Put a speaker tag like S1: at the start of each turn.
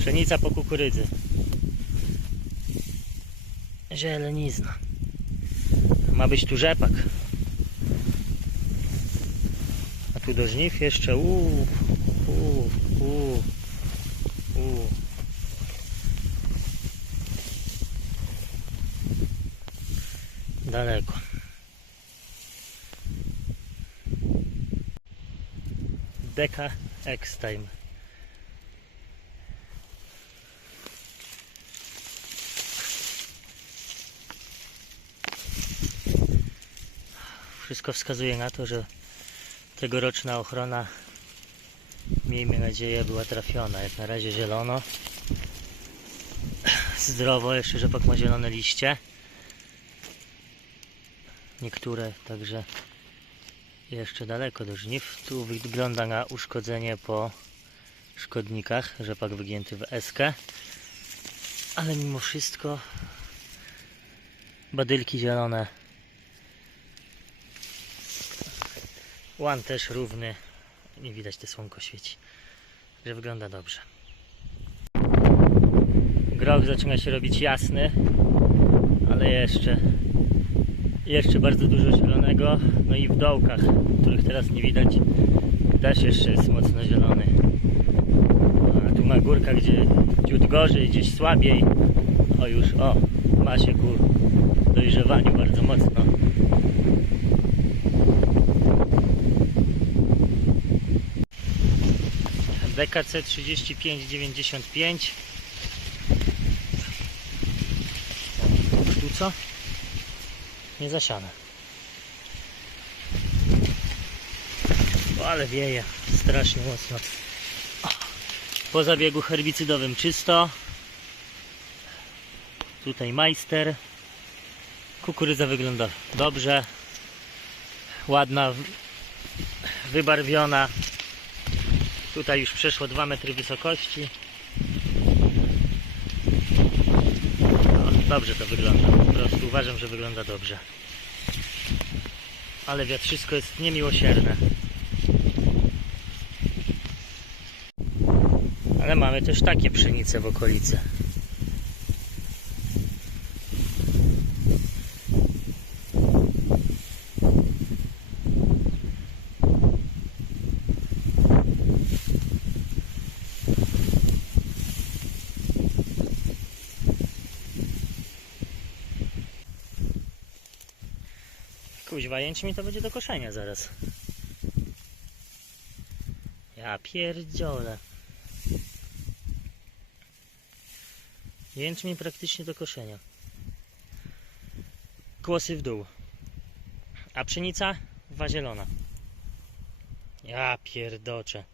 S1: Pszenica po kukurydzy. Zielenizna. Ma być tu rzepak. A tu do żniw jeszcze uuu, uuu, uuu, uuu. Daleko. Deka X-Time. Wszystko wskazuje na to, że tegoroczna ochrona, miejmy nadzieję, była trafiona. Jak na razie zielono. Zdrowo, jeszcze rzepak ma zielone liście. Niektóre także jeszcze daleko do żniw. Tu wygląda na uszkodzenie po szkodnikach, rzepak wygięty w eskę. Ale mimo wszystko badylki zielone. Łan też równy. Nie widać te słonko świeci. Że wygląda dobrze. Groch zaczyna się robić jasny, ale jeszcze jeszcze bardzo dużo zielonego. No i w dołkach, których teraz nie widać, też jeszcze jest mocno zielony. A tu na górkach, gdzie ciut gorzej, gdzieś słabiej, o już, o, ma się dojrzewaniu bardzo mocno. DKC 3595 Tu co? Nie zasiane. Ale wieje strasznie mocno. Po zabiegu herbicydowym czysto. Tutaj majster. Kukurydza wygląda dobrze. Ładna, wybarwiona. Tutaj już przeszło 2 metry wysokości. No, dobrze to wygląda. Po prostu uważam, że wygląda dobrze. Ale wiatrzysko jest niemiłosierne. Ale mamy też takie pszenice w okolicy. Kuźwa, jęczmień to będzie do koszenia zaraz. Ja pierdziole. Jęczmień praktycznie do koszenia. Kłosy w dół. A pszenica? Wa zielona. Ja pierdoczę.